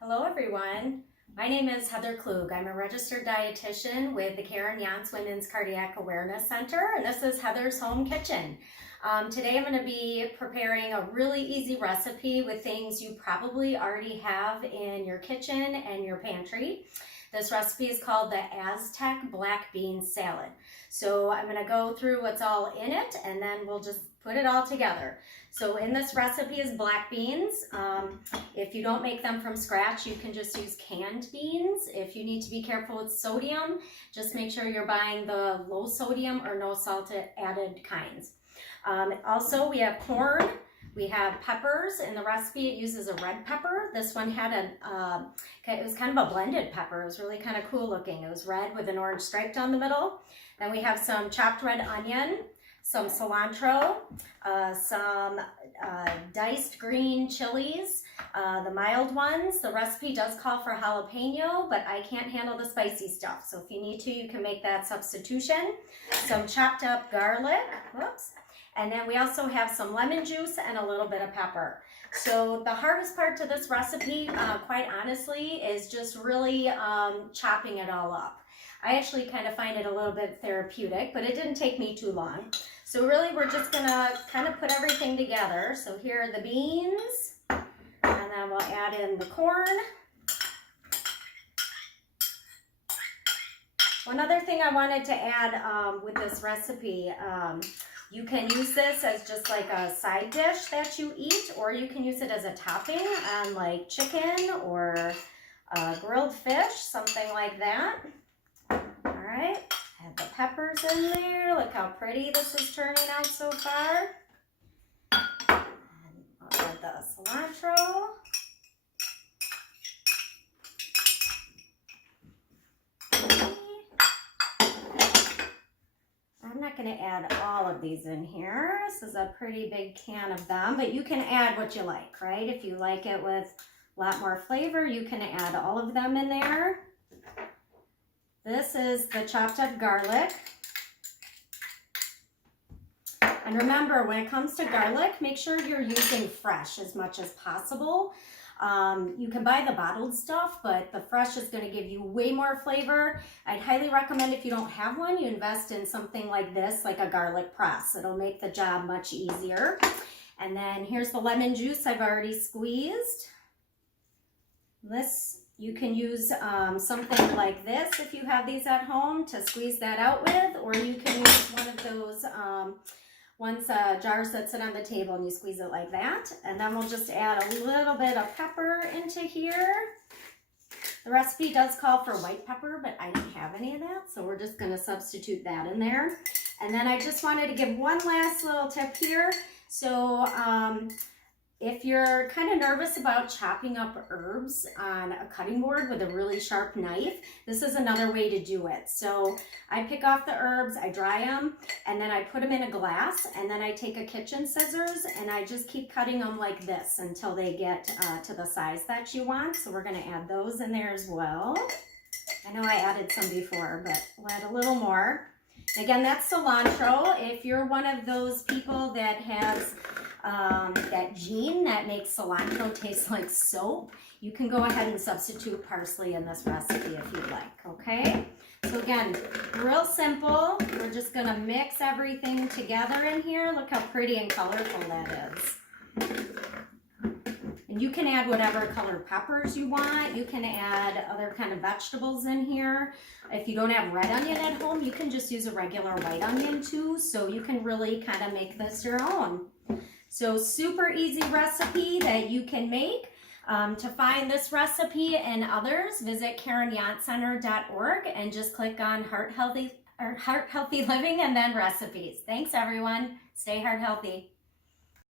Hello everyone, my name is Heather Klug. I'm a registered dietitian with the Karen Yance Women's Cardiac Awareness Center, and this is Heather's Home Kitchen. Today I'm going to be preparing a really easy recipe with things you probably already have in your kitchen and your pantry. This recipe is called the Aztec black bean salad. So I'm going to go through what's all in it and then we'll just put it all together. So in this recipe is black beans. If you don't make them from scratch, you can just use canned beans. If you need to be careful with sodium, just make sure you're buying the low sodium or no salt added kinds. Also, we have corn, we have peppers. In the recipe, it uses a red pepper. This one had it was kind of a blended pepper. It was really kind of cool looking. It was red with an orange stripe down the middle. Then we have some chopped red onion, some cilantro, some diced green chilies, the mild ones. The recipe does call for jalapeno, but I can't handle the spicy stuff. So if you need to, you can make that substitution. Some chopped up garlic, whoops. And then we also have some lemon juice and a little bit of pepper. So the hardest part to this recipe, quite honestly, is just really chopping it all up. I actually kind of find it a little bit therapeutic, but it didn't take me too long. So really we're just gonna kind of put everything together. So here are the beans, and then we'll add in the corn. One other thing I wanted to add with this recipe, you can use this as just like a side dish that you eat, or you can use it as a topping on like chicken or grilled fish, something like that. All right, add the peppers in there. Look how pretty this is turning out so far. And I'll add the cilantro. I'm not going to add all of these in here. This is a pretty big can of them, but you can add what you like, right? If you like it with a lot more flavor, you can add all of them in there. This is the chopped up garlic. And remember, when it comes to garlic, make sure you're using fresh as much as possible. You can buy the bottled stuff, but the fresh is going to give you way more flavor. I'd highly recommend, if you don't have one, you invest in something like this, like a garlic press. It'll make the job much easier. And then here's the lemon juice I've already squeezed. This, you can use something like this if you have these at home to squeeze that out with, or you can use one of those jars that sit on the table and you squeeze it like that. And then we'll just add a little bit of pepper into here. The recipe does call for white pepper, but I don't have any of that, so we're just going to substitute that in there. And then I just wanted to give one last little tip here. So if you're kind of nervous about chopping up herbs on a cutting board with a really sharp knife, this is another way to do it. So I pick off the herbs, I dry them, and then I put them in a glass, and then I take a kitchen scissors and I just keep cutting them like this until they get to the size that you want. So we're going to add those in there as well. I know I added some before, but we'll add a little more. Again, that's cilantro. If you're one of those people that has that gene that makes cilantro taste like soap, you can go ahead and substitute parsley in this recipe if you'd like, okay? So again, real simple. We're just gonna mix everything together in here. Look how pretty and colorful that is. And you can add whatever colored peppers you want. You can add other kind of vegetables in here. If you don't have red onion at home, you can just use a regular white onion too. So you can really kind of make this your own. So super easy recipe that you can make. To find this recipe and others, visit KarenYanceCenter.org and just click on Heart Healthy Living and then recipes. Thanks everyone. Stay heart healthy.